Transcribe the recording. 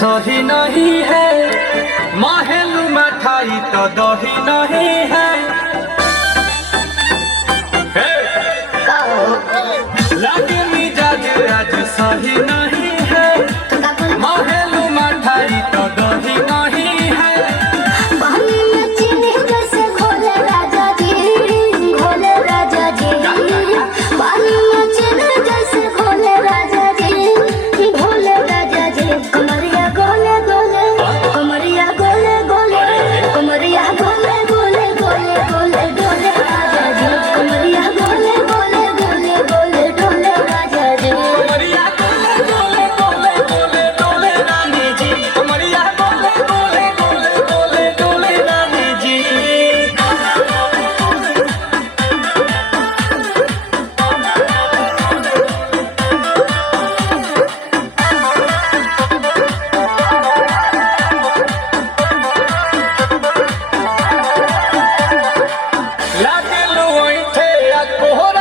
सही नहीं है, महलू मठाई तो दही नहीं है। लगे मिजाज आज सही नहीं है, महलू मठाई तो दही नहीं है। कोहरा